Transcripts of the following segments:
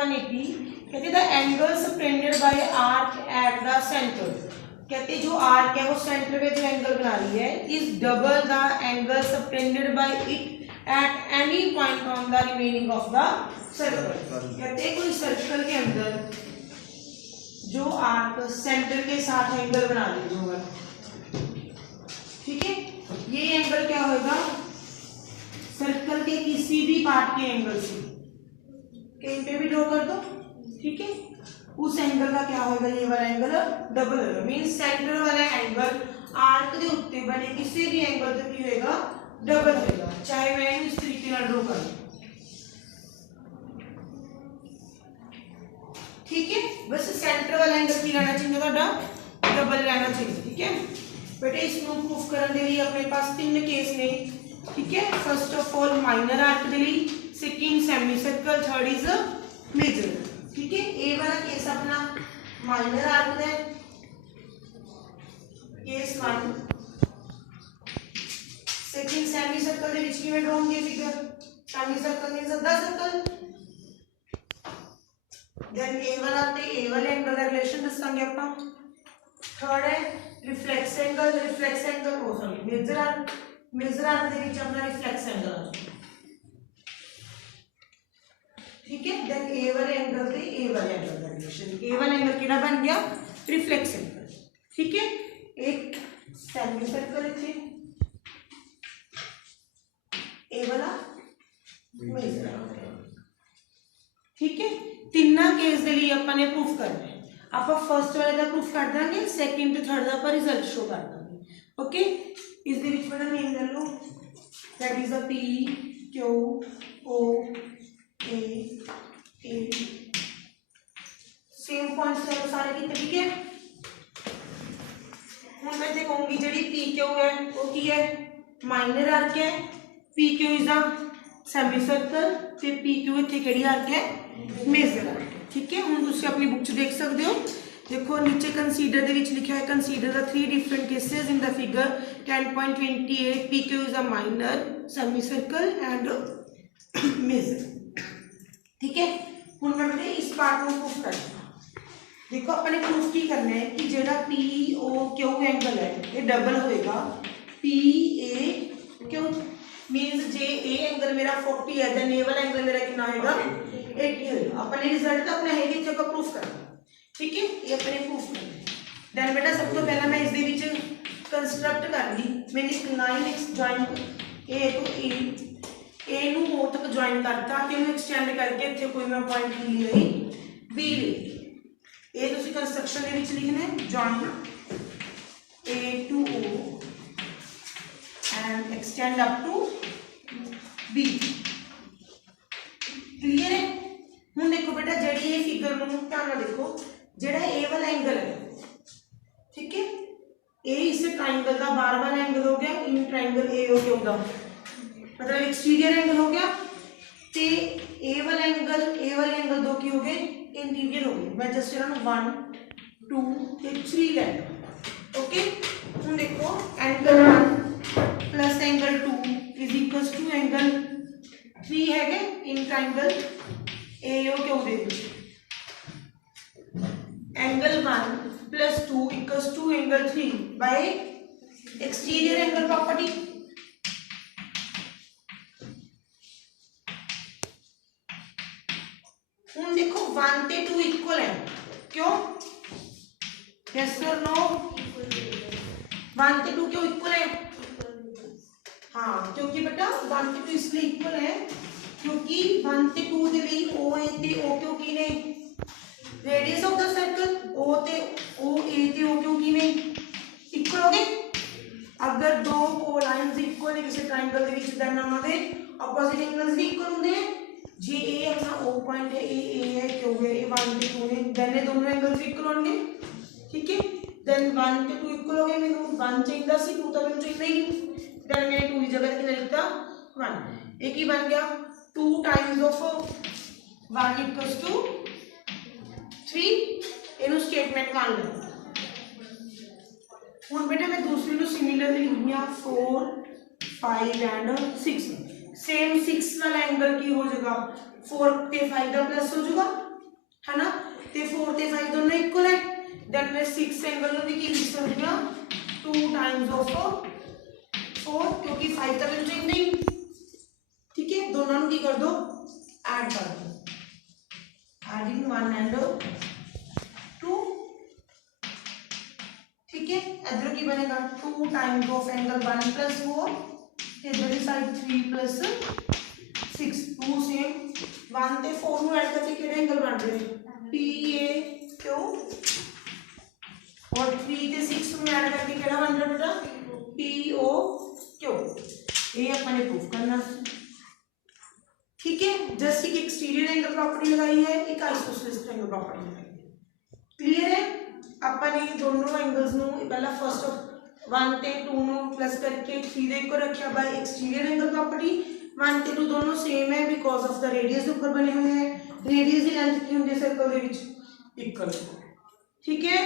180 कहते the angle subtended bye arc at the centre, कहते जो आर्क है वो सेंटर में जो एंगल बना रही है is double the angle subtended bye it at any point on the remaining of the circle. कहते कोई सर्कल के अंदर जो आर्क सेंटर के साथ एंगल बना रही होगा, ठीक है, ये एंगल क्या होगा सर्कल के किसी भी पार्ट के एंगल से कहीं पे भी ड्रॉ कर दो, ठीक है, उस एंगल का क्या होगा ये वाला एंगल डबल होगा। मींस सेंटर वाला एंगल आर्क के उत्ते बने किसी भी एंगल से की होगा डबल होगा, चाहे मैं इस तरीके से ड्रॉ करूं, ठीक है। बस सेंटर वाला एंगल की रहना चाहिए ਤੁਹਾਡਾ डबल रहना चाहिए, ठीक है बेटे। इसको प्रूफ करने के लिए अपने पास तीन केस ने, ठीक है। First of all minor arc के लिए, second semicircle, third is major, ठीक है। ए वाला केस अपना माइनर आर्क का केस 1, सेकंड सेमी सर्कल ਦੇ ਵਿੱਚ ਕਿਵੇਂ ड्रॉ होंगे फिगर, सेमी सर्कल मींस अद्धा सर्कल, देन ए वाला ते ए वाले एंगल का रिलेशन दसांगे ਆਪਾਂ। थर्ड है रिफ्लेक्स एंगल, रिफ्लेक्स एंगल हो sorry major arc, major arc ਦੇ ਵਿੱਚ अपना रिफ्लेक्स एंगल आ जाएगा, ठीक है। देन ए वाले एंगल से ए वाले एंगल का रिलेशन, ए वाला एंगल कितना बन गया रिफ्लेक्स एंगल, ठीक है। एक सेमी सर्कल है, ए वाला मेजर आर्क, ठीक है। तीनों केस के लिए अपन ने प्रूफ करना है, आप फर्स्ट वाले का प्रूफ कर देंगे, सैकेंड ते थर्ड का आप रिजल्ट शो कर देंगे, ओके। इस दे विच बड़ा नेम ले लो, that is a P Q O A same points है सारे कितने, ठीक है। हुण मैं ते कहूंगी जेडी पी क्यू है वो की है माइनर आर्क है, P Q is a semi circle ते पी क्यू इत्थे केड़ी आर्क है मेजर आर्क, ठीक है। हुण तुसीं अपनी बुक च देख सकते हो, देखो नीचे कंसीडर दे विच लिखा है consider the 3 different cases in the figure 10.28 P Q is a minor semicircle and major, ठीक है। हुण मैं बेटे इस पार्ट को प्रूफ करना, देखो अपने प्रूफ की करना है कि जेड़ा पी ओ क्यू एंगल है ये डबल होएगा P A Q, means J A angle मेरा 40 है देन ए वाला एंगल मेरा कितना होएगा 80 होएगा। अपने रिजल्ट तो अपने है कि इसको प्रूफ करना, ठीक है, ये अपने प्रूफ करना है। देन बेटा सब तो पहला मैं इस दे विच कंस्ट्रक्ट कर ली, मैंने 9x जॉइन ए टू ए नु ओ तक जॉइन करता कि इन्हें एक्सटेंड करके इत्थे कोई मैं पॉइंट ली गई बी ले, ये तुसी कंस्ट्रक्शन दे विच लिखना है join A to O and extend up to B, clear है। हुण देखो बेटा जेडी ये फिगर नूं ध्यान नाल देखो, जेड़ा ए वाला एंगल है, ठीक है, ए इस ट्रायंगल का बाहर वाला एंगल हो गया, इन ट्रायंगल ए हो गया होगा मतलब एक्सटीरियर एंगल हो गया, ते ए वाला एंगल दो की हो गए इंटीरियर हो गए। मैं जस्ट इन्हां नूं 1 2 ते 3 लैना, ओके। हुण देखो angle 1 plus angle 2 is equals to angle 3 है in triangle A O Q the angle 1 plus 2 equals to angle 3 by exterior angle property, हुण देखो 1 ते 2 इक्वल है, क्यों यस और नो, 1 ते 2 क्यों इक्वल है, हाँ क्योंकि बेटा 1 ते 2 इसलिए इक्वल है क्योंकि 1 ते 2 दे ਲਈ ओ ए ते ओ क्यों की ने रेडियस ऑफ द सर्कल, ओ ते ओ ए ते ओ क्यों की ने इक्वल हो गए। अगर दो लाइंस इक्वल है किसी ट्रायंगल दे विच देन उन्हां दे ऑपोजिट एंगल्स भी इक्वल होंदे हैं, जे ए अपना ओ पॉइंट है ए है क्यों है ये 1 ते 2 ने देन ये दोनों एंगल्स इक्वल होंगे, ठीक है। देन 1 ते 2 इक्वल हो गए, मैंने 1 चाहिए सी 2 तो मैंने चाहिए नहीं, देन मैंने 2 की जगह कितना लिखता 1, एक ही बन गया 2 टाइम्स ऑफ 1 इक्वल्स टू 3, इनू स्टेटमेंट मान लो। हुण बेटा मैं दूसरी नु सिमिलरली लिखनी 4 5 एंड 6, सेम 6 वाला एंगल की हो जाएगा 4 ते 5 का प्लस हो जाएगा 4 ਤੇ 5 ਦੋਨੋਂ ਇਕੁਅਲ ਹੈ ਦੈਨ ਮੈਂ 6 ਐਂਗਲ ਨੂੰ ਵੀ ਕੀ ਲਿਖ ਸਕਦੀ ਹਾਂ 2 ਟਾਈਮਸ ਆਫ 4 क्योंकि 5 ਤਾਂ ਮੈਨੂੰ ਚਾਹੀਦਾ ਹੀ ठीक है दोनों की कर दो ऐड कर दो एडिंग 1 and 2 ठीक है इधर की बनेगा 2 टाइम्स ऑफ एंगल 1 + 4 इधर की साइड 3 + 6 2 सेम 1 ਤੇ 4 ਨੂੰ ਐਡ ਕਰਕੇ ਕਿਹੜੇ ਐਂਗਲ ਬਣ ਰਹੇ PAQ और 3 ਤੇ 6 ਨੂੰ ਐਡ ਕਰਕੇ ਕਿਹੜਾ ਬਣ ਰਿਹਾ ਬੇਟਾ POQ ਇਹ ਆਪਾਂ ਨੇ ਪ੍ਰੂਫ ਕਰਨਾ ठीक है जस्ट एक एक्सटीरियर एंगल प्रॉपर्टी लगाई है एक आइसोसेलेस एंगल प्रॉपर्टी लगाई है क्लियर है अपन ने दोनों एंगल्स नु पहला फर्स्ट 1 ਤੇ 2 ਨੂੰ प्लस करके 3 ਦੇ ਇੱਕੋ ਰੱਖਿਆ ਬਾਈ एक्सटीरियर एंगल प्रॉपर्टी 1 ਤੇ 2 दोनों सेम है बिकॉज ऑफ द रेडियस ਦੇ ਉੱਪਰ बने हुए हैं रेडियस ਦੀ लेंथ ਕੀ ਹੁੰਦੀ ਹੈ ਸਰਕਲ ਦੇ ਵਿੱਚ ਇਕੁਅਲ ठीक है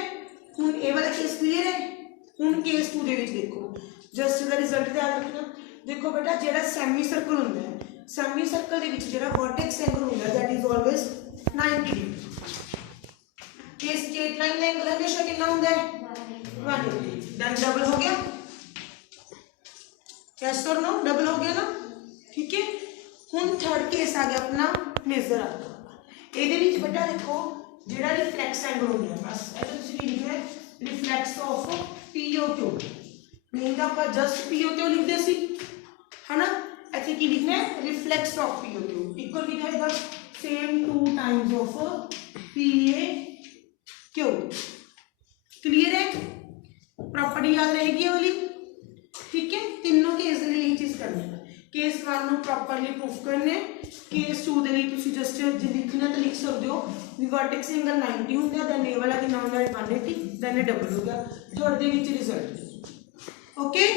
ਹੁਣ ਇਹ ਵਾਲਾ ਕੇਸ ਕਲੀਅਰ ਹੈ ਹੁਣ ਕੇਸ 2 ਦੇ ਵਿੱਚ ਦੇਖੋ ਜਸਟ ਦਾ ਰਿਜ਼ਲਟ ਧਿਆਨ ਰੱਖਣਾ ਦੇਖੋ ਬੇਟਾ ਜਿਹੜਾ ਸੈਮੀ ਸਰਕਲ ਹੁੰਦਾ ਹੈ ਸੈਮੀ ਸਰਕਲ ਦੇ ਵਿੱਚ ਜਿਹੜਾ ਵਰਟੈਕਸ ਐਂਗਲ ਹੁੰਦਾ ਦੈਟ ਇਜ਼ ਆਲਵੇਸ 90 ਡਿਗਰੀ ਤੇ ਸਟ੍ਰੇਟ ਲਾਈਨ ਦਾ ਐਂਗਲ ਹਮੇਸ਼ਾ ਕਿੰਨਾ ਹੁੰਦਾ ਹੈ 180 ਦੈਨ ਡਬਲ ਹੋ ਗਿਆ ਯੈਸ অর ਨੋ ਡਬਲ ਹੋ ਗਿਆ ਨਾ ਠੀਕ ਹੈ ਹੁਣ ਥਰਡ ਕੇਸ ਆ ਗਿਆ ਆਪਣਾ ਮੇਜ਼ਰ ਆ ਇਹਦੇ ਵਿੱਚ ਬੇਟਾ ਦੇਖੋ ਜਿਹੜਾ ਰਿਫਲੈਕਸ ਐਂਗਲ ਹੁੰਦਾ ਬਸ ਇਹ ਤੁਸੀਂ ਕੀ ਲਿਖਣਾ ਹੈ ਰਿਫਲੈਕਸ ਆਫ POQ ਨਹੀਂ ਤਾਂ ਆਪਾਂ ਜਸਟ POQ ਲਿਖਦੇ ਸੀ ਹਨਾ ऐसे की लिखना है रिफ्लेक्स ऑफ POQ इक्वल लिखा है same 2 times of PAQ clear है प्रॉपर्टी याद रहेगी वाली ठीक है तीनों केस लिए यही चीज करनी है केस 1 ਨੂੰ प्रॉपरली प्रूफ करने केस 2 ਦੇ ਲਈ ਤੁਸੀਂ ਜਸਟ ਜੇ ਲਿਖਣਾ ਤਾਂ ਲਿਖ ਸਕਦੇ ਹੋ ਵੀ ਵਰਟੈਕਸ ਐਂਗਲ 90 ਹੁੰਦਾ ਦੈਨ ਇਹ ਵਾਲਾ ਕਿੰਨਾ ਹੁੰਦਾ 180 ਦੈਨ ਇਹ ਡਬਲ ਹੋ ਗਿਆ ਥਰਡ ਦੇ ਵਿੱਚ ਰਿਜ਼ਲਟ ਓਕੇ